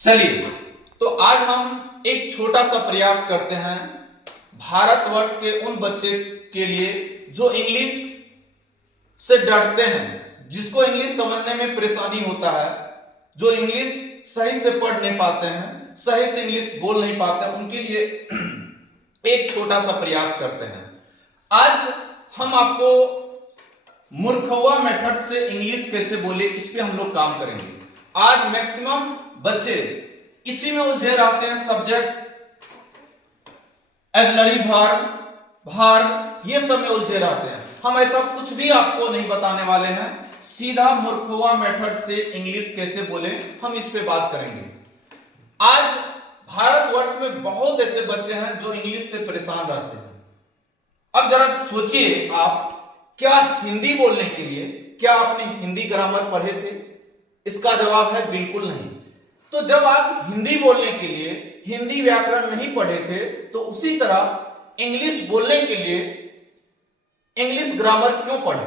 चलिए, तो आज हम एक छोटा सा प्रयास करते हैं भारतवर्ष के उन बच्चे के लिए जो इंग्लिश से डरते हैं, जिसको इंग्लिश समझने में परेशानी होता है, जो इंग्लिश सही से पढ़ नहीं पाते हैं, सही से इंग्लिश बोल नहीं पाते हैं, उनके लिए एक छोटा सा प्रयास करते हैं। आज हम आपको मूर्खवा मेथड से इंग्लिश कैसे बोले इस पे हम लोग काम करेंगे। आज मैक्सिमम बच्चे इसी में उलझे रहते हैं, सब्जेक्ट, ऑक्सिलरी वर्ब, ये सब में उलझे रहते हैं। हम ऐसा कुछ भी आपको नहीं बताने वाले हैं, सीधा मूर्खवा मेथड से इंग्लिश कैसे बोले हम इस पे बात करेंगे। आज भारतवर्ष में बहुत ऐसे बच्चे हैं जो इंग्लिश से परेशान रहते हैं। अब जरा सोचिए, आप क्या हिंदी बोलने के लिए क्या आपने हिंदी ग्रामर पढ़े थे? इसका जवाब है बिल्कुल नहीं। तो जब आप हिंदी बोलने के लिए हिंदी व्याकरण नहीं पढ़े थे, तो उसी तरह इंग्लिश बोलने के लिए इंग्लिश ग्रामर क्यों पढ़े?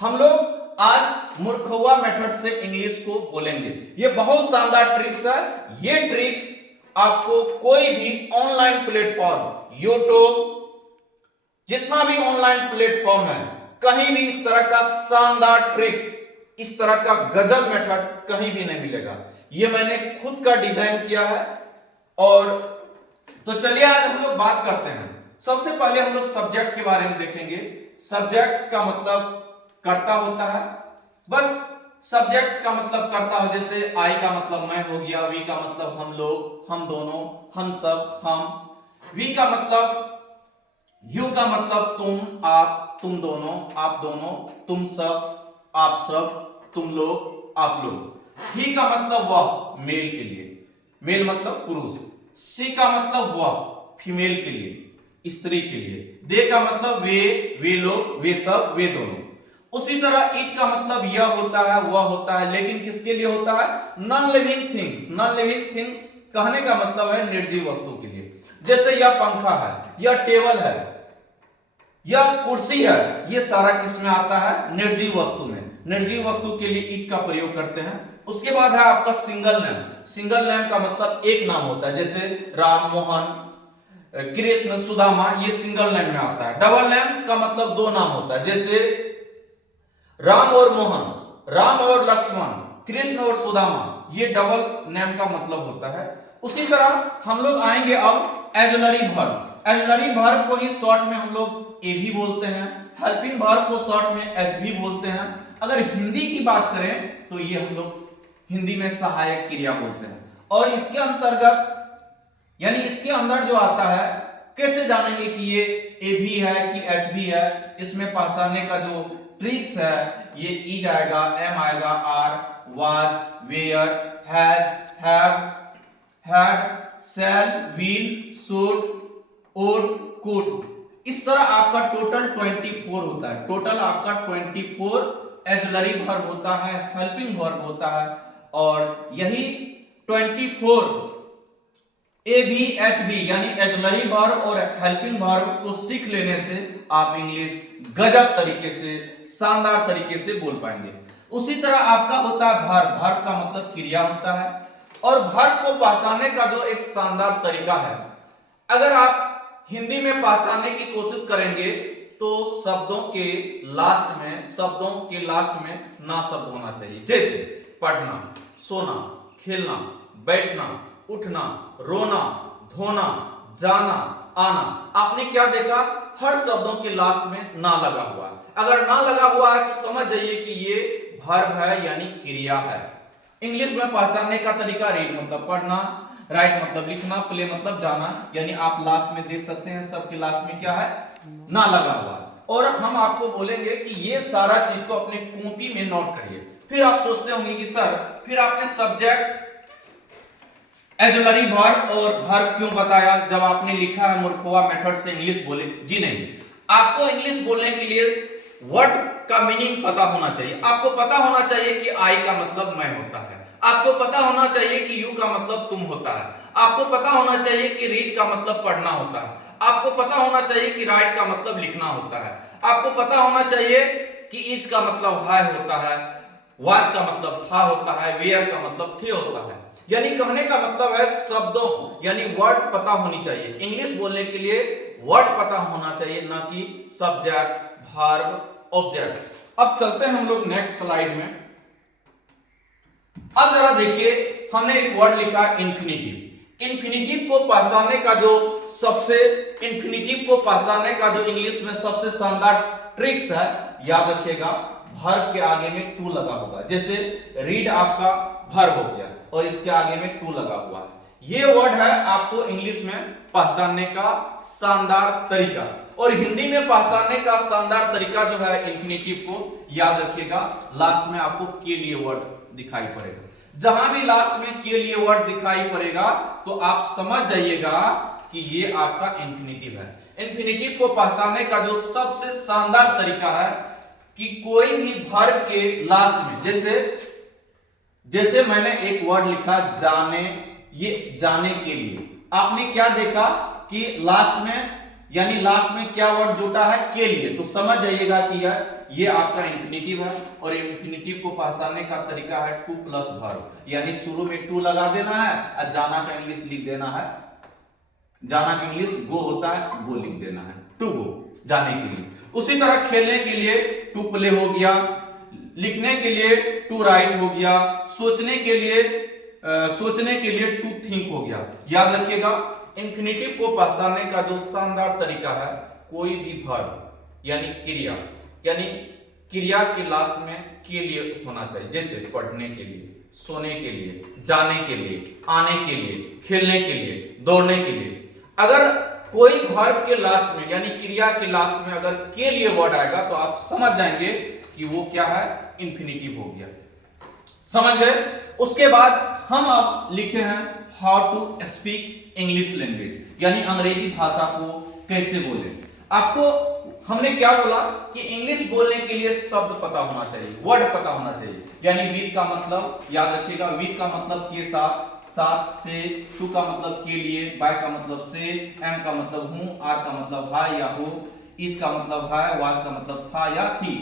हम लोग आज मूर्खवा मेथड से इंग्लिश को बोलेंगे। ये बहुत शानदार ट्रिक्स है। ये ट्रिक्स आपको कोई भी ऑनलाइन प्लेटफॉर्म, यूट्यूब, जितना भी ऑनलाइन प्लेटफॉर्म है, कहीं भी इस तरह का शानदार ट्रिक्स, इस तरह का गजब मेथड कहीं भी नहीं मिलेगा। ये मैंने खुद का डिजाइन किया है। और तो चलिए आज हम लोग बात करते हैं। सबसे पहले हम लोग सब्जेक्ट के बारे में देखेंगे। सब्जेक्ट का मतलब कर्ता होता है। बस सब्जेक्ट का मतलब कर्ता हो, जैसे आई का मतलब मैं हो गया, वी का मतलब हम लोग, हम दोनों, हम सब, हम। वी का मतलब, यू का मतलब तुम, आप, तुम दोनों, आप दोनों, तुम सब, आप सब, तुम लोग, आप लोग। ही का मतलब वह, मेल के लिए, मेल मतलब पुरुष। सी का मतलब वह, फीमेल के लिए, स्त्री के लिए। दे का मतलब वे लोग, वे सब, वे दोनों। उसी तरह इट का मतलब यह होता है, वह होता है, लेकिन किसके लिए होता है? Non living things. Non living things कहने का मतलब है निर्जीव वस्तु के लिए। जैसे यह पंखा है, यह टेबल है, यह कुर्सी है, ये सारा किस में आता है? निर्जीव वस्तु में। निर्जीव वस्तु के लिए इट का प्रयोग करते हैं। उसके बाद है आपका सिंगल नेम। सिंगल नेम का मतलब एक नाम होता है, जैसे राम, मोहन, कृष्ण, सुदामा, ये सिंगल नेम में आता है। डबल नेम का मतलब दो नाम होता है, जैसे राम और मोहन, राम और लक्ष्मण, कृष्ण और सुदामा, ये डबल नेम का मतलब होता है। उसी तरह हम लोग आएंगे अब ऑक्सिलरी वर्ब। ऑक्सिलरी वर्ब को ही शॉर्ट में हम लोग ए भी बोलते हैं, हेल्पिंग वर्ब को शॉर्ट में एच भी बोलते हैं। अगर हिंदी की बात करें तो ये हम लोग हिंदी में सहायक क्रिया बोलते हैं। और इसके अंतर्गत, यानी इसके अंदर जो आता है, कैसे जानेंगे कि ये ए भी है कि एच भी है? इसमें पहचानने का जो ट्रिक्स है, ये इज आएगा, एम आएगा, are, was, were, has, have, had, shall, will, should, would, could. इस तरह आपका टोटल 24 होता है। टोटल आपका 24 ऑक्सिलरी वर्ब होता है, हेल्पिंग वर्ब होता है। और यही 24 ए बी एच बी यानी ऑक्सिलरी वर्ब और हेल्पिंग वर्ब को सीख लेने से आप इंग्लिश गजब तरीके से, शानदार तरीके से बोल पाएंगे। उसी तरह आपका होता है वर्ब। वर्ब का मतलब क्रिया होता है। और वर्ब को पहचानने का जो एक शानदार तरीका है, अगर आप हिंदी में पहचानने की कोशिश करेंगे तो शब्दों के लास्ट में ना शब्द होना चाहिए। जैसे पढ़ना, सोना, खेलना, बैठना, उठना, रोना, धोना, जाना, आना। आपने क्या देखा? हर शब्दों के लास्ट में ना लगा हुआ है। अगर ना लगा हुआ है तो समझ जाइए कि ये वर्ब है, यानी क्रिया है। इंग्लिश में पहचानने का तरीका, रीड मतलब पढ़ना, राइट मतलब लिखना, प्ले मतलब जाना। यानी आप लास्ट में देख सकते हैं सबके लास्ट में क्या है? ना लगा हुआ है। और हम आपको बोलेंगे कि ये सारा चीज को अपने कॉपी में नोट करिए। फिर आप सोचते होंगे कि सर, फिर आपने सब्जेक्ट, ऑक्सिलरी वर्ब और वर्ब क्यों बताया जब आपने लिखा है मूर्खवा मेथड से इंग्लिश बोले? जी नहीं, आपको इंग्लिश बोलने के लिए वर्ड का मीनिंग पता होना चाहिए। आपको पता होना चाहिए कि आई का मतलब मैं होता है। आपको पता होना चाहिए कि यू का मतलब तुम होता है। आपको पता होना चाहिए कि रीड का मतलब पढ़ना होता है। आपको पता होना चाहिए कि राइट का मतलब लिखना होता है। आपको पता होना चाहिए कि इज का मतलब है होता है, वाज का मतलब था होता है, वेयर का मतलब थे होता है। यानी कहने का मतलब है शब्दों यानी वर्ड पता होनी चाहिए। इंग्लिश बोलने के लिए वर्ड पता होना चाहिए, ना कि सब्जेक्ट, वर्ब, ऑब्जेक्ट। अब चलते हैं हम लोग नेक्स्ट स्लाइड में। अब जरा देखिए, हमने एक वर्ड लिखा इन्फिनिटिव। इन्फिनिटिव को पहचानने का जो इंग्लिश में सबसे शानदार ट्रिक्स है, याद रखिएगा, वर्ब के आगे में टू लगा होगा। जैसे रीड आपका वर्ब हो गया और इसके आगे में टू लगा हुआ है। ये वर्ड है आपको इंग्लिश में पहचानने का शानदार तरीका, और हिंदी में पहचानने का शानदार तरीका जो है इन्फिनिटिव को, याद रखिएगा, लास्ट में आपको के लिए वर्ड दिखाई पड़ेगा। जहां भी लास्ट में के लिए वर्ड दिखाई पड़ेगा तो आप समझ जाइएगा कि ये आपका इन्फिनिटिव है। इन्फिनिटिव को पहचानने का जो सबसे शानदार तरीका है कि कोई भी वर्ब के लास्ट में, जैसे मैंने एक वर्ड लिखा जाने, ये जाने के लिए, आपने क्या देखा कि लास्ट में क्या वर्ड जुटा है, के लिए, तो समझ जाइएगा कि ये आपका इन्फिनिटिव है। और इन्फिनिटिव को पहचानने का तरीका है टू प्लस वर्ब, यानी शुरू में टू लगा देना है और जाना का इंग्लिश लिख देना है। जाना का इंग्लिश गो होता है, गो लिख देना है, टू गो, जाने के लिए। उसी तरह खेलने के लिए टू प्ले हो गया, लिखने के लिए टू राइट हो गया, सोचने के लिए टू थिंक हो गया। याद रखिएगा, इन्फिनिटिव को पहचानने का जो शानदार तरीका है, कोई भी वर्ब यानी क्रिया के लास्ट में के लिए होना चाहिए। जैसे पढ़ने के लिए, सोने के लिए, जाने के लिए, आने के लिए, खेलने के लिए, दौड़ने के लिए। अगर कोई वर्ब के लास्ट में यानी क्रिया के लास्ट में अगर के लिए वर्ड आएगा तो आप समझ जाएंगे कि वो क्या है, इन्फिनिटिव हो गया। समझ गए? उसके बाद हम अब लिखे हैं how to speak English language, यानी अंग्रेजी भाषा को कैसे बोले। आपको हमने क्या बोला कि इंग्लिश बोलने के लिए शब्द पता होना चाहिए, वर्ड पता होना चाहिए। यानी विद का मतलब, याद रखिएगा, विद का मतलब के साथ, साथ से, टू का मतलब के लिए, बाय का मतलब से, एम का मतलब हूं, आर का मतलब है या हो, इस का मतलब है, वाज का मतलब था या थी,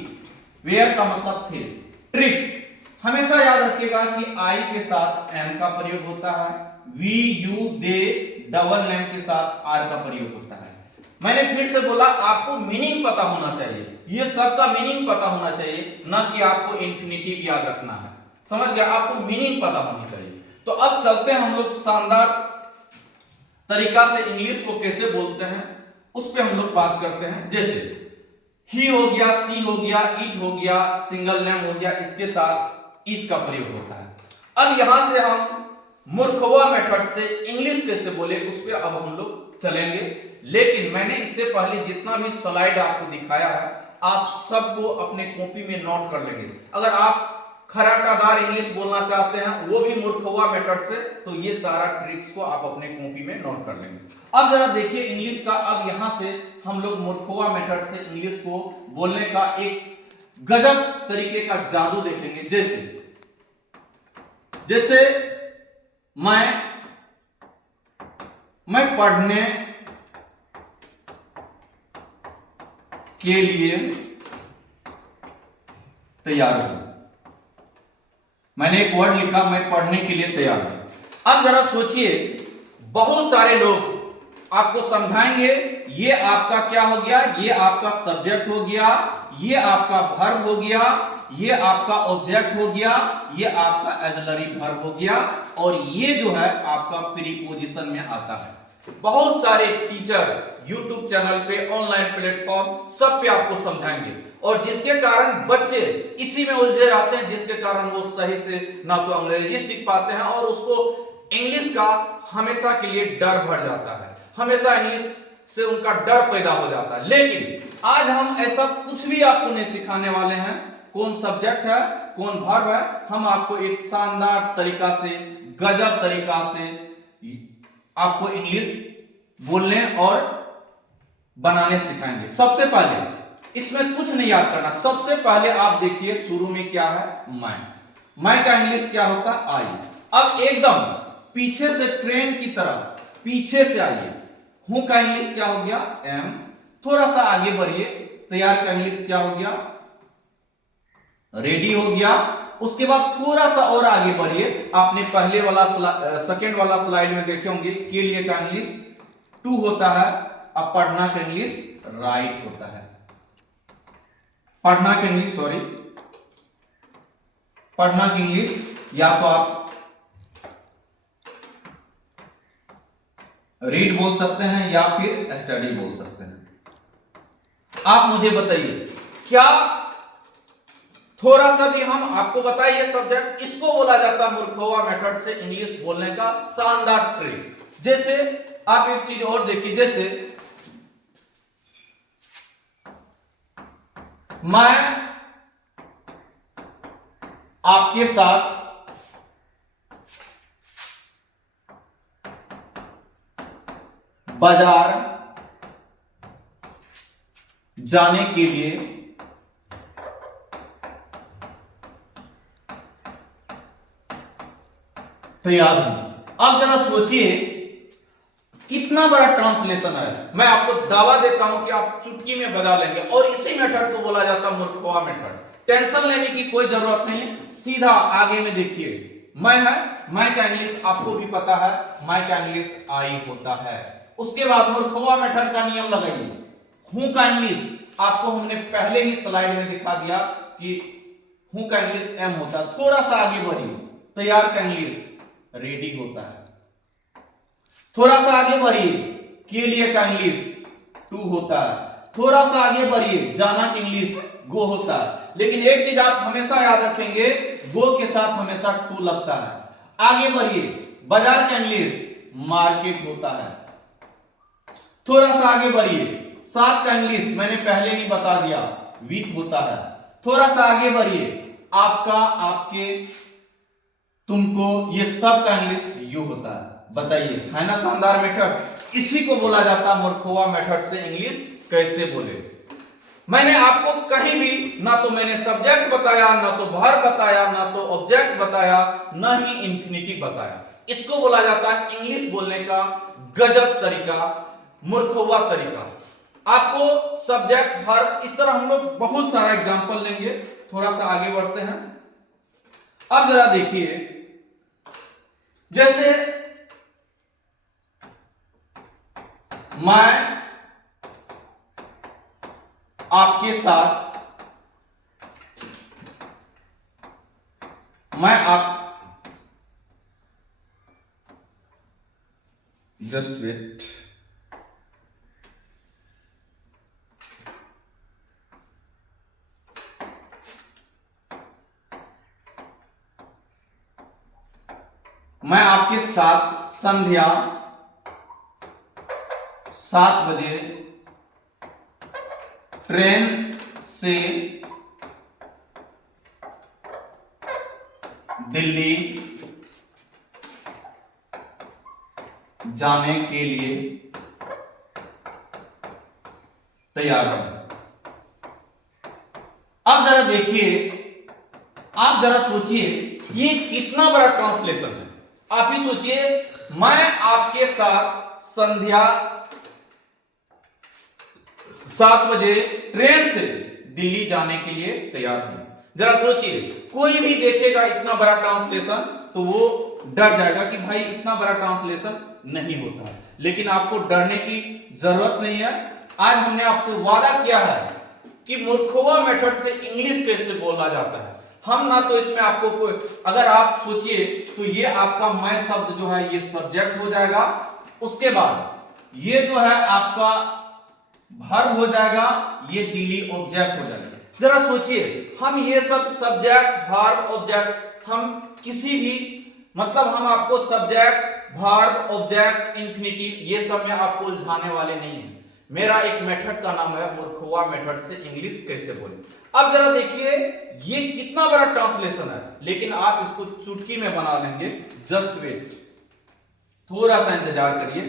वेयर का मतलब थे। ट्रिक्स हमेशा याद रखिएगा कि आई के साथ एम का प्रयोग होता है, we, you, they, double M के साथ आर का प्रयोग होता है। मैंने फिर से बोला, आपको मीनिंग पता होना चाहिए, ये सब का मीनिंग पता होना चाहिए, ना कि आपको इन्फिनिटिव याद रखना है। समझ गया? आपको मीनिंग पता होनी चाहिए। तो अब चलते हैं हम लोग शानदार तरीका से इंग्लिश को कैसे बोलते हैं, उस पे हम लोग बात करते हैं। जैसे ही हो गया, सी हो गया, इट हो गया, सिंगल नेम हो गया, इसके साथ इज का प्रयोग होता है। अब यहां से हम मुर्खवा मेथड से इंग्लिश कैसे बोले उस पे अब हम लोग चलेंगे। लेकिन मैंने इससे पहले जितना भी स्लाइड आपको दिखाया है, आप सबको अपने कॉपी में नोट कर लेंगे। अगर आप खराटादार इंग्लिश बोलना चाहते हैं वो भी मुर्खवा मेथड से, तो ये सारा ट्रिक्स को आप अपने कॉपी में नोट कर लेंगे। अब जरा देखिए इंग्लिश का, अब यहां से हम लोग मुर्खवा मेथड से इंग्लिश को बोलने का एक गजब तरीके का जादू देखेंगे। जैसे मैं पढ़ने के लिए तैयार हूं। मैंने एक वर्ड लिखा, मैं पढ़ने के लिए तैयार हूं। अब जरा सोचिए, बहुत सारे लोग आपको समझाएंगे, ये आपका क्या हो गया, ये आपका सब्जेक्ट हो गया, ये आपका वर्ब हो गया, ये आपका ऑब्जेक्ट हो गया, ये आपका ऑक्सिलरी वर्ब हो गया, और ये जो है आपका प्रीपोजिशन में आता है। बहुत सारे टीचर YouTube चैनल पे, ऑनलाइन प्लेटफॉर्म सब पे आपको समझाएंगे, और जिसके कारण बच्चे इसी में उलझे रहते हैं, जिसके कारण वो सही से ना तो अंग्रेजी सीख पाते हैं और उसको इंग्लिश का हमेशा के लिए डर भर जाता है, हमेशा इंग्लिश से उनका डर पैदा हो जाता है। लेकिन आज हम ऐसा कुछ भी आपको नहीं सिखाने वाले हैं, कौन सब्जेक्ट है, कौन वर्ब है, हम आपको एक शानदार तरीका से, गजब तरीका से आपको इंग्लिश बोलने और बनाने सिखाएंगे। सबसे पहले इसमें कुछ नहीं याद करना, सबसे पहले आप देखिए शुरू में क्या है, मैं का इंग्लिश क्या होता है, आई। अब एकदम पीछे से ट्रेन की तरह पीछे से आइए, हूं का इंग्लिश क्या हो गया, एम। थोड़ा सा आगे बढ़िए, तैयार का इंग्लिश क्या हो गया, रेडी हो गया। उसके बाद थोड़ा सा और आगे बढ़िए, आपने पहले वाला सेकेंड वाला स्लाइड में देखे होंगे के लिए का इंग्लिश टू होता है, अब पढ़ना का इंग्लिश राइट होता है। पढ़ना का इंग्लिश सॉरी पढ़ना की इंग्लिश या तो आप रीड बोल सकते हैं या फिर स्टडी बोल सकते हैं। आप मुझे बताइए, क्या थोड़ा सा भी हम आपको बताएं, ये सब्जेक्ट इसको बोला जाता है मुर्खोवा मेथड से इंग्लिश बोलने का शानदार ट्रिक्स। जैसे आप एक चीज और देखिए, जैसे मैं आपके साथ बाजार जाने के लिए तैयार हूं। अब जरा सोचिए कितना बड़ा ट्रांसलेशन है। मैं आपको दावा देता हूं कि आप चुटकी में बजा लेंगे, और इसी मेथड को बोला जाता है मुर्खोवा मेथड। टेंशन लेने की कोई जरूरत नहीं है, सीधा आगे में देखिए, मैं है, मैं का इंग्लिश आपको भी पता है, मैं का इंग्लिश आई होता है। उसके बाद मुर्खोवा मेथड का नियम लगाइए, हूं का इंग्लिश आपको हमने पहले ही स्लाइड में दिखा दिया कि हूं का इंग्लिश एम होता है। थोड़ा सा आगे बढ़िए, तैयार का इंग्लिश रेडी होता है। थोड़ा सा आगे बढ़िए, के लिए का इंग्लिश टू होता है। थोड़ा सा आगे बढ़िए, जाना का इंग्लिश गो होता है। लेकिन एक चीज आप हमेशा याद रखेंगे, गो के साथ हमेशा टू लगता है। आगे बढ़िए, बाजार का इंग्लिश मार्केट होता है। थोड़ा सा आगे बढ़िए, साथ का इंग्लिश मैंने पहले ही बता दिया, विथ होता है। थोड़ा सा आगे बढ़िए, आपका, आपके, तुमको, ये सब का इंग्लिश यू होता है। बताइए, है ना शानदार मेथड? इसी को बोला जाता है मुर्खोवा मेथड से इंग्लिश कैसे बोले। मैंने आपको कहीं भी ना तो मैंने सब्जेक्ट बताया, ना तो वर्ब बताया, ना तो ऑब्जेक्ट बताया, ना ही इंफिनिटिव बताया। इसको बोला जाता है इंग्लिश बोलने का गजब तरीका, मुर्खोवा तरीका। आपको सब्जेक्ट वर्ब, इस तरह हम लोग बहुत सारा एग्जांपल लेंगे। थोड़ा सा आगे बढ़ते हैं। अब जरा देखिए, जैसे मैं आपके साथ, मैं आप, जस्ट वेट, मैं आपके साथ संध्या 7 बजे ट्रेन से दिल्ली जाने के लिए तैयार हूं। अब जरा देखिए, आप जरा सोचिए, ये कितना बड़ा ट्रांसलेशन है। आप ही सोचिए, मैं आपके साथ संध्या 7 बजे ट्रेन से दिल्ली जाने के लिए तैयार हूं। जरा सोचिए, कोई भी देखेगा इतना बड़ा ट्रांसलेशन तो वो डर जाएगा कि भाई इतना बड़ा ट्रांसलेशन नहीं होता है। लेकिन आपको डरने की जरूरत नहीं है। आज हमने आपसे वादा किया है कि मुर्खोवा मेथड से इंग्लिश कैसे बोला जाता है। हम ना तो इसमें आपको कोई, अगर आप सोचिए तो ये आपका मैं शब्द जो है ये सब्जेक्ट हो जाएगा, उसके बाद ये जो है आपका वर्ब हो जाएगा, ये दिल्ली ऑब्जेक्ट हो जाएगा। जरा सोचिए, हम ये सब सब्जेक्ट वर्ब ऑब्जेक्ट, हम किसी भी, मतलब हम आपको सब्जेक्ट वर्ब ऑब्जेक्ट इंफिनिटिव ये सब में आपको उलझाने वाले नहीं है। मेरा एक मेथड का नाम है मुर्खोवा मेथड से इंग्लिश कैसे बोले। अब जरा देखिए, ये कितना बड़ा ट्रांसलेशन है, लेकिन आप इसको चुटकी में बना लेंगे। जस्ट वेट, थोड़ा सा इंतजार करिए।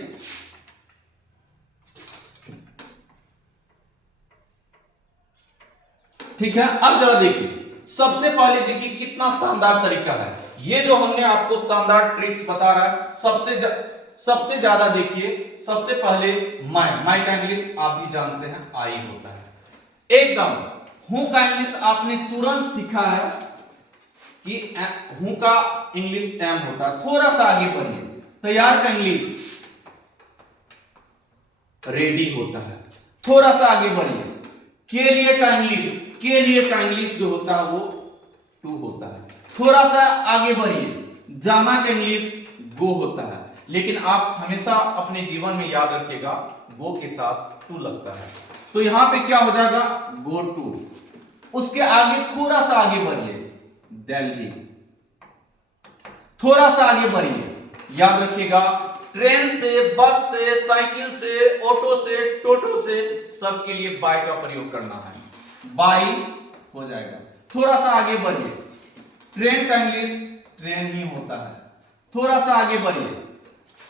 ठीक है, अब जरा देखिए, सबसे पहले देखिए कितना शानदार तरीका है। ये जो हमने आपको शानदार ट्रिक्स बता रहा है, सबसे ज्यादा देखिए, सबसे पहले मैं का इंग्लिश आप भी जानते हैं आई होता है एकदम। हूं का इंग्लिश आपने तुरंत सीखा है कि हूं का इंग्लिश एम होता है। थोड़ा सा आगे बढ़िए, तैयार का इंग्लिश रेडी होता है। थोड़ा सा आगे बढ़िए, के लिए का इंग्लिश, के लिए का इंग्लिश जो होता है वो टू होता है। थोड़ा सा आगे बढ़िए, जाना का इंग्लिश गो होता है। लेकिन आप हमेशा अपने जीवन में याद रखिएगा गो के साथ टू लगता है। तो यहां पे क्या हो जाएगा, गो टू। उसके आगे थोड़ा सा आगे बढ़िए, दिल्ली। थोड़ा सा आगे बढ़िए, याद रखिएगा ट्रेन से, बस से, साइकिल से, ऑटो से, टोटो से, सबके लिए बाय का प्रयोग करना है। बाय हो जाएगा। थोड़ा सा आगे बढ़िए, ट्रेन का इंग्लिश ट्रेन ही होता है। थोड़ा सा आगे बढ़िए,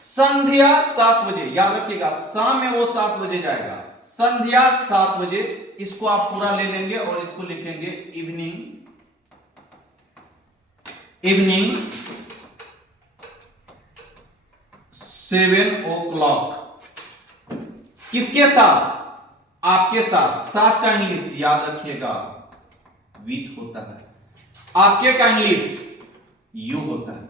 संध्या 7 बजे, याद रखिएगा शाम में वो 7 बजे जाएगा। संध्या 7 बजे, इसको आप पूरा ले लेंगे और इसको लिखेंगे इवनिंग, इवनिंग 7 o'clock। किसके साथ, आपके साथ। 7 का इंग्लिश याद रखिएगा विथ होता है। आपके का इंग्लिश यू होता है।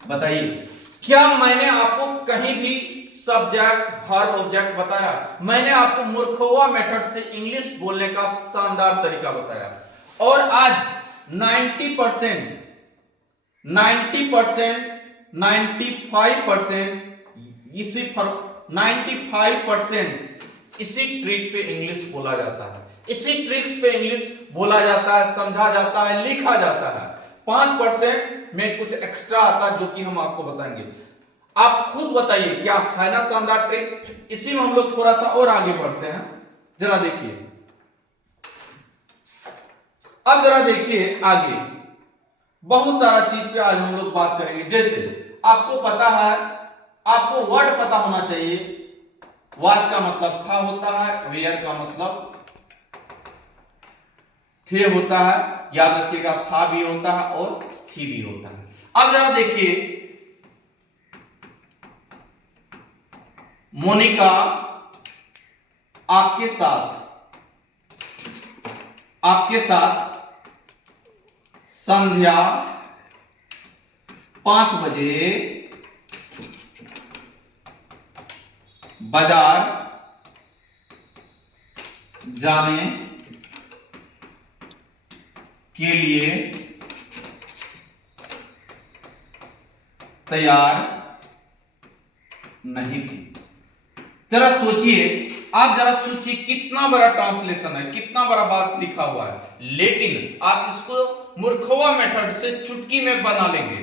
बताइए, क्या मैंने आपको कहीं भी सब्जेक्ट वर्ब ऑब्जेक्ट बताया? मैंने आपको मुर्खोवा मेथड से इंग्लिश बोलने का शानदार तरीका बताया। और आज 90%, 95% इसी 95% इसी ट्रिक पे इंग्लिश बोला जाता है। इसी ट्रिक्स पे इंग्लिश बोला जाता है, समझा जाता है, लिखा जाता है। 5% में कुछ एक्स्ट्रा आता है जो कि हम आपको बताएंगे। आप खुद बताइए, क्या है ना शानदार ट्रिक्स? इसी में हम लोग थोड़ा सा और आगे बढ़ते हैं। जरा देखिए, अब जरा देखिए आगे, बहुत सारा चीज पे आज हम लोग बात करेंगे। जैसे आपको पता है, आपको वर्ड पता होना चाहिए। वाच का मतलब था होता है, वेयर का मतलब थे होता है। याद रखिएगा था भी होता है और थी भी होता है। अब जरा देखिए, मोनिका आपके साथ संध्या 5 बजे बाजार जाने के लिए तैयार नहीं थी। जरा सोचिए, आप जरा सोचिए कितना बड़ा ट्रांसलेशन है, कितना बड़ा बात लिखा हुआ है, लेकिन आप इसको मुर्खोवा मेथड से चुटकी में बना लेंगे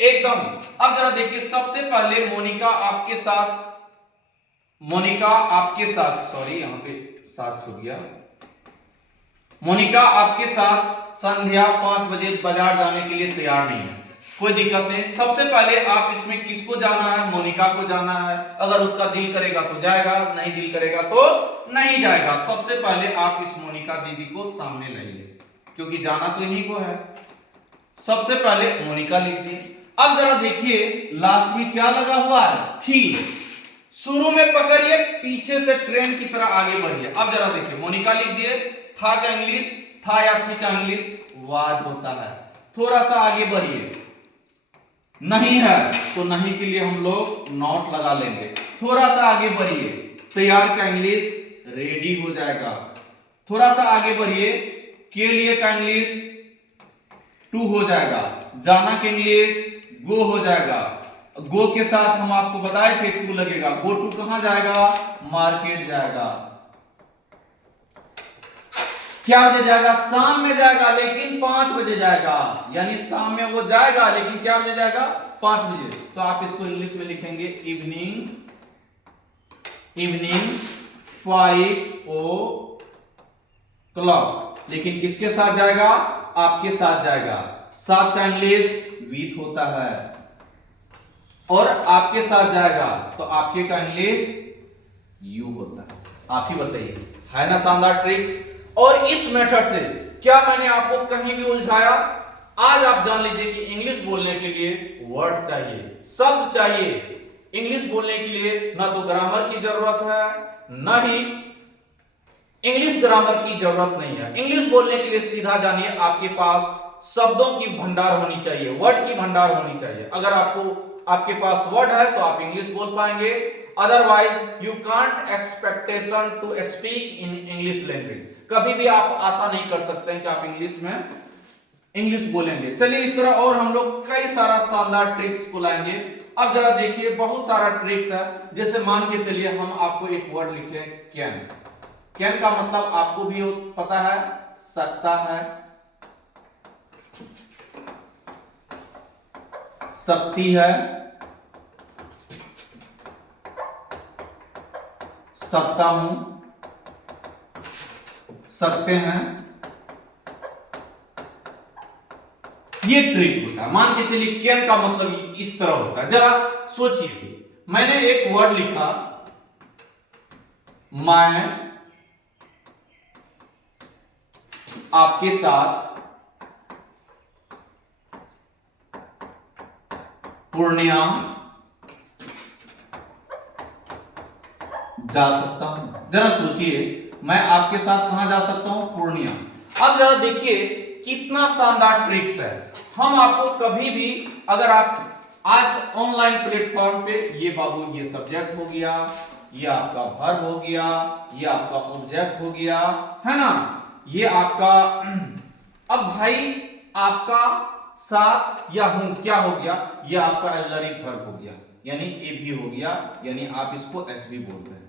एकदम। अब जरा देखिए, सबसे पहले मोनिका आपके साथ सॉरी यहां पे साथ छूट गया। मोनिका आपके साथ संध्या 5 बजे बाजार जाने के लिए तैयार नहीं है। कोई दिक्कत नहीं। सबसे पहले आप इसमें किसको जाना है? मोनिका को जाना है। अगर उसका दिल करेगा तो जाएगा, नहीं दिल करेगा तो नहीं जाएगा। सबसे पहले आप इस मोनिका दीदी को सामने लाइए, क्योंकि जाना तो इन्हीं को है। सबसे पहले मोनिका लिख दिए। अब जरा देखिए लास्ट में क्या लगा हुआ है, थी। शुरू में पकड़िए, पीछे से ट्रेन की तरह आगे बढ़िए। अब जरा देखिए, मोनिका लिख दिए, था का इंग्लिश, था या थी का इंग्लिश वाज होता है। थोड़ा सा आगे बढ़िए, नहीं है तो नहीं के लिए हम लोग नॉट लगा लेंगे। थोड़ा सा आगे बढ़िए, तैयार का इंग्लिश रेडी हो जाएगा। थोड़ा सा आगे बढ़िए, के लिए का इंग्लिश टू हो जाएगा। जाना का इंग्लिश गो हो जाएगा। गो के साथ हम आपको बताए थे टू लगेगा। गो टू कहां जाएगा? मार्केट जाएगा। क्या बजे जाएगा? शाम में जाएगा, लेकिन 5 बजे जाएगा। यानी शाम में वो जाएगा, लेकिन क्या बजे जाएगा? 5 बजे। तो आप इसको इंग्लिश में लिखेंगे इवनिंग 5 o'clock। लेकिन किसके साथ जाएगा? आपके साथ जाएगा। 7 का इंग्लिश विथ होता है, और आपके साथ जाएगा तो आपके का इंग्लिश यू होता है। आप ही बताइए, है ना शानदार ट्रिक्स? और इस मेथड से क्या मैंने आपको कहीं भी उलझाया? आज आप जान लीजिए कि इंग्लिश बोलने के लिए वर्ड चाहिए, शब्द चाहिए। इंग्लिश बोलने के लिए ना तो ग्रामर की जरूरत है, ना ही इंग्लिश ग्रामर की जरूरत नहीं है। इंग्लिश बोलने के लिए सीधा जानिए, आपके पास शब्दों की भंडार होनी चाहिए, वर्ड की भंडार होनी चाहिए। अगर आपके पास वर्ड है तो आप इंग्लिश बोल पाएंगे, otherwise you can't expectation to speak in English language. कभी भी आप आशा नहीं कर सकते हैं कि आप इंग्लिश बोलेंगे। चलिए इस तरह और हम लोग कई सारा शानदार ट्रिक्स को लाएंगे। अब जरा देखिए, बहुत सारा ट्रिक्स है। जैसे मान के चलिए हम आपको एक वर्ड लिखे कैन। कैन का मतलब आपको भी पता है, सकता है, सकती है, सकता हूं, सकते हैं। ये ट्रिक होता है। मान के चलिए कैन का मतलब इस तरह होता है। जरा सोचिए, मैंने एक वर्ड लिखा, मैं आपके साथ पूर्णिया जा सकता हूं। जरा सोचिए, मैं आपके साथ कहां जा सकता हूं? पूर्णिया। अब जरा देखिए कितना शानदार ट्रिक्स है। हम आपको कभी भी, अगर आप आज ऑनलाइन प्लेटफॉर्म पे, ये बाबू ये सब्जेक्ट हो गया, ये आपका वर्ब हो गया, ये आपका ऑब्जेक्ट हो गया, है ना, ये आपका अब भाई आपका साथ या हूं क्या हो गया? ये आपका ऑक्सिलरी वर्ब हो गया, यानी ए भी हो गया, यानी आप इसको एस भी बोलते हैं।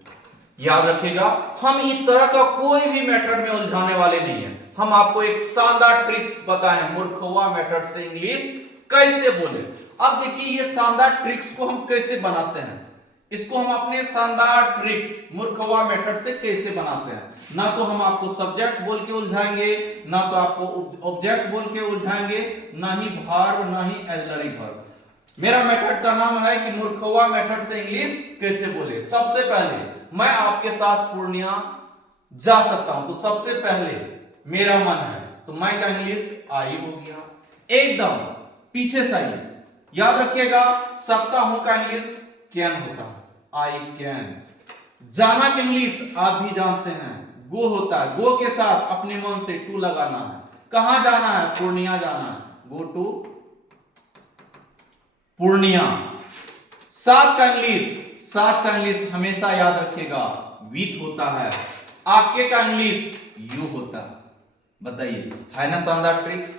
याद रखिएगा, हम इस तरह का कोई भी मेथड में उलझाने वाले नहीं है। हम आपको एक शानदार ट्रिक्स बताएं, मुर्खवा मेथड से इंग्लिश कैसे बोले। अब देखिए ये शानदार ट्रिक्स को हम कैसे बनाते हैं, इसको हम अपने शानदार ट्रिक्स मुर्खवा मेथड से कैसे बनाते हैं। ना तो हम आपको सब्जेक्ट बोल के उलझाएंगे, ना तो आपको ऑब्जेक्ट बोल के उलझाएंगे, ना ही वर्ब, ना ही ऑक्सिलरी वर्ब। मेरा मेथड का नाम है कि मुर्खवा मेथड से इंग्लिश कैसे बोले। सबसे पहले मैं आपके साथ पूर्णिया जा सकता हूं, तो सबसे पहले मेरा मन है, तो मैं का इंग्लिश आई हो गया, एकदम पीछे से आई। याद रखिएगा, सकता हूं का इंग्लिश कैन होता है, आई कैन। जाना का इंग्लिश आप भी जानते हैं, गो होता है। गो के साथ अपने मन से टू लगाना है। कहां जाना है? पूर्णिया जाना है, गो टू पूर्णिया। साथ का इंग्लिश हमेशा याद रखिएगा, विथ होता है। आपके का इंग्लिश यू होता है। बताइए, है ना शानदार ट्रिक्स।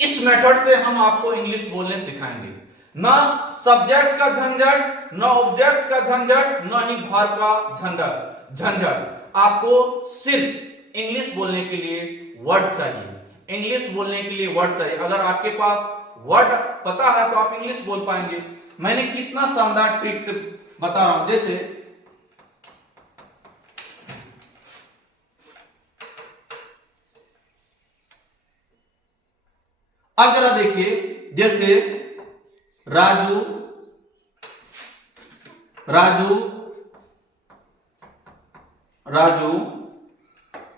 इस मेथड से हम आपको इंग्लिश बोलने सिखाएंगे। ना सब्जेक्ट का झंझट, ना ऑब्जेक्ट का झंझट, ना ही वर्ब का झंझट। आपको सिर्फ इंग्लिश बोलने के लिए वर्ड चाहिए। इंग्लिश बोलने के लिए वर्ड चाहिए। अगर आपके पास वर्ड पता है तो आप इंग्लिश बोल पाएंगे। मैंने कितना शानदार ट्रिक से बता रहा हूं। जैसे अब जरा देखिए, जैसे राजू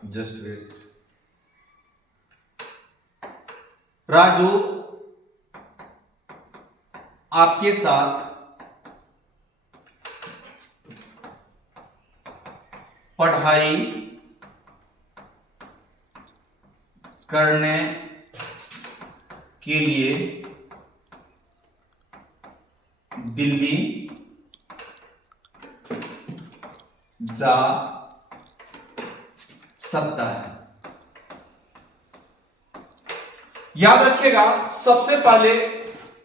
जस्ट वेट, राजू आपके साथ पढ़ाई करने के लिए दिल्ली जा सकता है। याद रखिएगा, सबसे पहले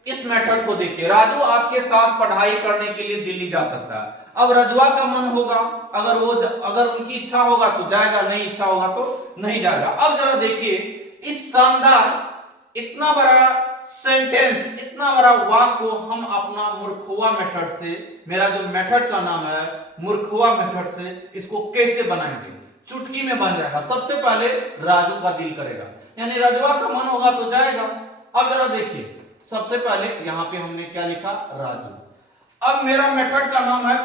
इस मेथड को देखिए, राजू आपके साथ पढ़ाई करने के लिए दिल्ली जा सकता है। अब रजुआ का मन होगा, अगर उनकी इच्छा होगा तो जाएगा, नहीं इच्छा होगा तो नहीं जाएगा। अब जरा देखिए, इस शानदार इतना बड़ा सेंटेंस, इतना बड़ा वाक्य को हम अपना मुर्खवा मेथड से, मेरा जो मेथड का नाम है मुर्खवा मेथड से, इसको कैसे बनाएंगे? चुटकी में बन जाएगा। सबसे पहले राजू का दिल करेगा, यानी रजुआ का मन होगा तो जाएगा। अब जरा देखिए, सबसे पहले यहां पे हमने क्या लिखा? राजू। अब मेरा मेथड का नाम है,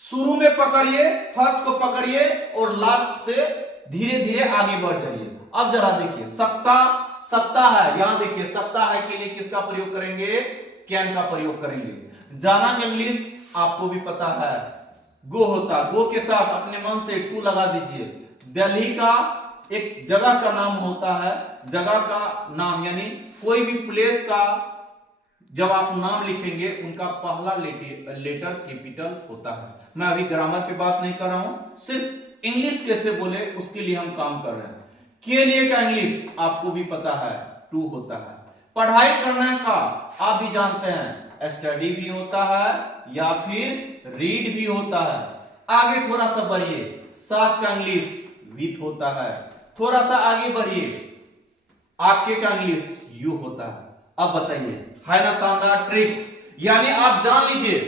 शुरू में पकड़िए, फर्स्ट को पकड़िए और लास्ट से धीरे धीरे आगे बढ़ जाइए। अब जरा देखिए, सकता है, यहां देखिए, सकता है के लिए किसका प्रयोग करेंगे? कैन का प्रयोग करेंगे। जाना का इंग्लिश आपको भी पता है, गो होता। गो के साथ अपने मन से टू लगा दीजिए। दिल्ली का एक जगह का नाम होता है, जगह का नाम यानी कोई भी प्लेस का जब आप नाम लिखेंगे उनका पहला लेटर कैपिटल होता है। मैं अभी ग्रामर पे बात नहीं कर रहा हूं, सिर्फ इंग्लिश कैसे बोले उसके लिए हम काम कर रहे हैं। के लिए का इंग्लिश आपको भी पता है, टू होता है। पढ़ाई करने का आप भी जानते हैं, स्टडी भी होता है या फिर रीड भी होता है। आगे थोड़ा सा बढ़िए, साथ का इंग्लिश विथ होता है। थोड़ा सा आगे बढ़िए, आपके का इंग्लिश यू होता है। अब बताइए, है ना शानदार ट्रिक्स। यानी आप जान लीजिए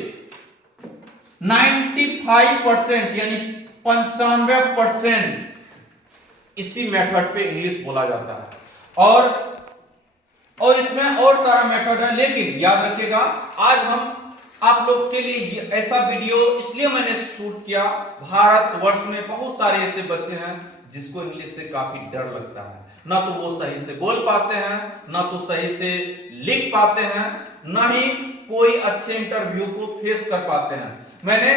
95% यानी 95% इसी मेथड पे इंग्लिश बोला जाता है। और इसमें और सारा मेथड है, लेकिन याद रखिएगा आज हम आप लोग के लिए ऐसा वीडियो इसलिए मैंने शूट किया, भारतवर्ष में बहुत सारे ऐसे बच्चे हैं जिसको इंग्लिश से काफी डर लगता है। ना तो वो सही से बोल पाते हैं, ना तो सही से लिख पाते हैं, ना ही कोई अच्छे इंटरव्यू को फेस कर पाते हैं। मैंने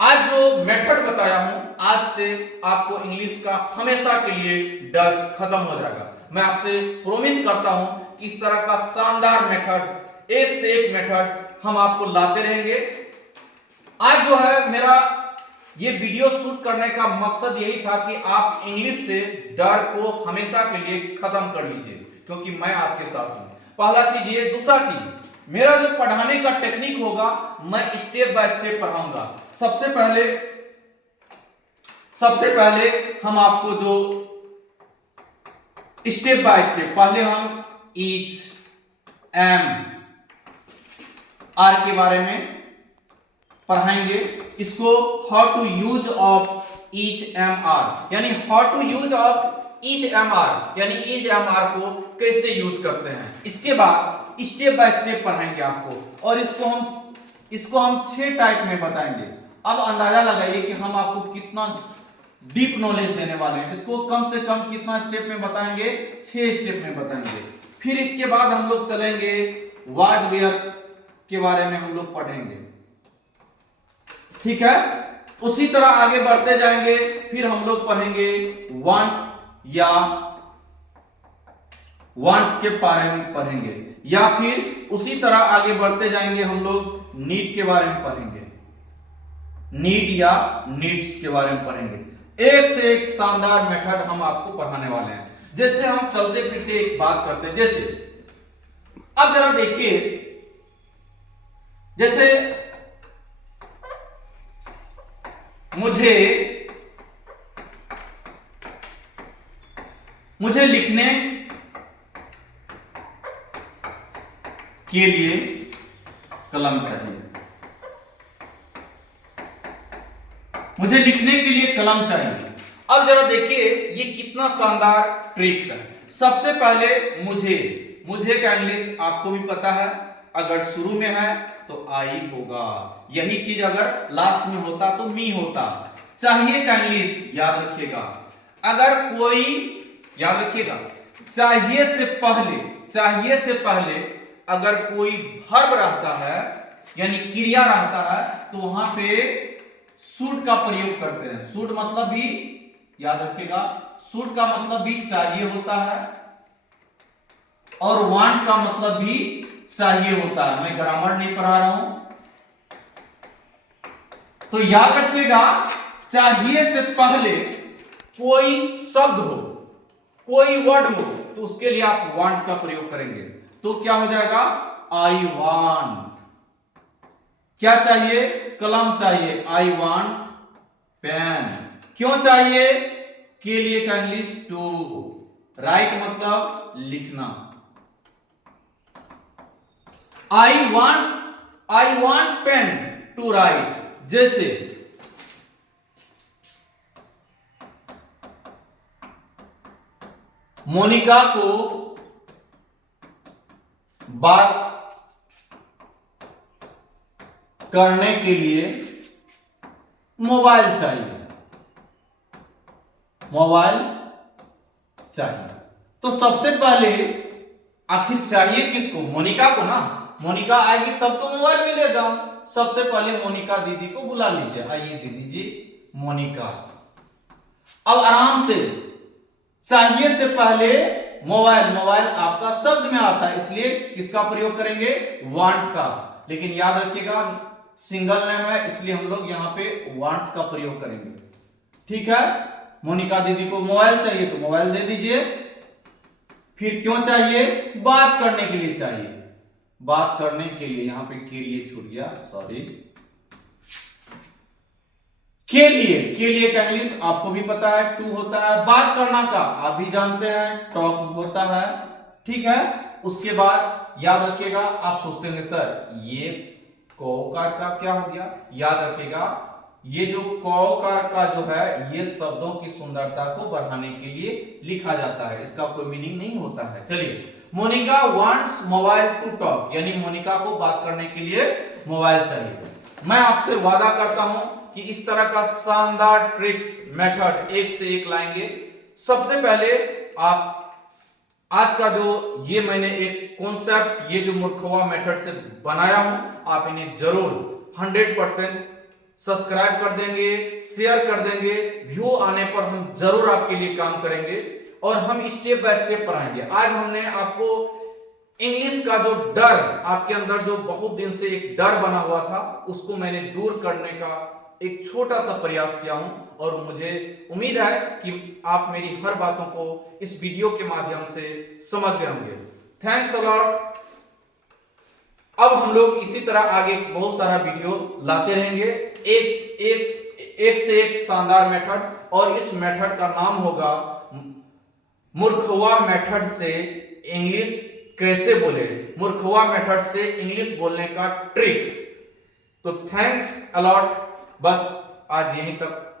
आज जो मेथड बताया हूं, आज से आपको इंग्लिश का हमेशा के लिए डर खत्म हो जाएगा। मैं आपसे प्रॉमिस करता हूं कि इस तरह का शानदार मेथड, एक से एक मेथड हम आपको लाते रहेंगे। आज जो है मेरा ये वीडियो शूट करने का मकसद यही था कि आप इंग्लिश से डर को हमेशा के लिए खत्म कर लीजिए, क्योंकि मैं आपके साथ हूं। पहला चीज ये। दूसरा चीज, मेरा जो पढ़ाने का टेक्निक होगा, मैं स्टेप बाय स्टेप पढ़ाऊंगा। सबसे पहले हम आपको जो स्टेप बाय स्टेप, पहले हम ईच, एम, आर के बारे में पढ़ाएंगे। इसको how to use of H, M, R, यानी how to use of H, M, R, यानी ईच, एम, आर को कैसे यूज करते हैं। इसके बाद स्टेप बाय स्टेप पढ़ाएंगे आपको, और इसको हम 6 टाइप में बताएंगे। अब अंदाजा लगाइए कि हम आपको कितना डीप नॉलेज देने वाले हैं। इसको कम से कम कितना स्टेप में बताएंगे, 6 स्टेप में बताएंगे। फिर इसके बाद हम लोग चलेंगे वाज वेयर के बारे में हम लोग पढ़ेंगे, ठीक है। उसी तरह आगे बढ़ते जाएंगे, फिर हम लोग पढ़ेंगे वांट या वांट्स के बारे में पढ़ेंगे, या फिर उसी तरह आगे बढ़ते जाएंगे हम लोग नीड के बारे में पढ़ेंगे, नीड या नीड्स के बारे में पढ़ेंगे। एक से एक शानदार मेथड हम आपको पढ़ाने वाले हैं। जैसे हम चलते फिरते एक बात करते हैं, जैसे अब जरा देखिए, जैसे मुझे लिखने के लिए कलम चाहिए। मुझे लिखने के लिए कलम चाहिए। अब जरा देखिए ये कितना शानदार ट्रिक्स है। सबसे पहले मुझे का इंग्लिश आपको भी पता है, अगर शुरू में है तो आई होगा, यही चीज अगर लास्ट में होता तो मी होता। चाहिए का इंग्लिश याद रखिएगा, अगर कोई, याद रखिएगा, चाहिए से पहले अगर कोई वर्ब रहता है यानी क्रिया रहता है तो वहां पे शुड का प्रयोग करते हैं। शुड मतलब भी, याद रखिएगा, शुड का मतलब भी चाहिए होता है, और वांट का मतलब भी चाहिए होता है। मैं ग्रामर नहीं पढ़ा रहा हूं, तो याद रखिएगा, चाहिए से पहले कोई शब्द हो, कोई वर्ड हो, तो उसके लिए आप वांट का प्रयोग करेंगे। तो क्या हो जाएगा, आई वांट। क्या चाहिए, कलम चाहिए, आई वांट पेन। क्यों चाहिए, के लिए का इंग्लिश टू। राइट मतलब लिखना। I want pen to write. जैसे मोनिका को बात करने के लिए मोबाइल चाहिए। तो सबसे पहले आखिर चाहिए किसको, मोनिका को ना। मोनिका आएगी तब तो मोबाइल मिलेगा। सबसे पहले मोनिका दीदी को बुला लीजिए, आइए दीदी जी, मोनिका। अब आराम से चाहिए से पहले मोबाइल, मोबाइल आपका शब्द में आता है, इसलिए किसका प्रयोग करेंगे, वांट का। लेकिन याद रखिएगा सिंगल नेम है, इसलिए हम लोग यहां पे वांट्स का प्रयोग करेंगे। ठीक है, मोनिका दीदी को मोबाइल चाहिए तो मोबाइल दे दीजिए। फिर क्यों चाहिए, बात करने के लिए चाहिए, बात करने के लिए, यहां पे के लिए छूट गया, सॉरी, के लिए का इंग्लिश आपको भी पता है, टू होता है। बात करना का आप भी जानते हैं, टॉक होता है। ठीक है, उसके बाद याद रखिएगा, आप सोचते होंगे सर ये कौकार का क्या हो गया, याद रखिएगा ये जो कौकार का जो है ये शब्दों की सुंदरता को बढ़ाने के लिए लिखा जाता है, इसका कोई मीनिंग नहीं होता है। चलिए, Monica wants mobile to talk, यानी मोनिका को बात करने के लिए मोबाइल चाहिए। मैं आपसे वादा करता हूं कि इस तरह का शानदार ट्रिक्स मेथड एक से एक लाएंगे। सबसे पहले आप आज का जो ये मैंने एक कॉन्सेप्ट ये जो मूर्खवा मेथड से बनाया हूं, आप इन्हें जरूर 100% सब्सक्राइब कर देंगे, शेयर कर देंगे। व्यू आने पर हम जरूर आपके लिए काम करेंगे और हम स्टेप बाय स्टेप पढ़ाएंगे। आज हमने आपको इंग्लिश का जो डर आपके अंदर जो बहुत दिन से एक डर बना हुआ था, उसको मैंने दूर करने का एक छोटा सा प्रयास किया हूं और मुझे उम्मीद है कि आप मेरी हर बातों को इस वीडियो के माध्यम से समझ गए होंगे। Thanks a lot. अब हम लोग इसी तरह आगे बहुत सारा वीडियो लाते रहेंगे, एक से एक शानदार मेथड, और इस मेथड का नाम होगा मूर्खवा मेथड से इंग्लिश कैसे बोले, मूर्खवा मेथड से इंग्लिश बोलने का ट्रिक्स। तो थैंक्स अलॉट, बस आज यहीं तक।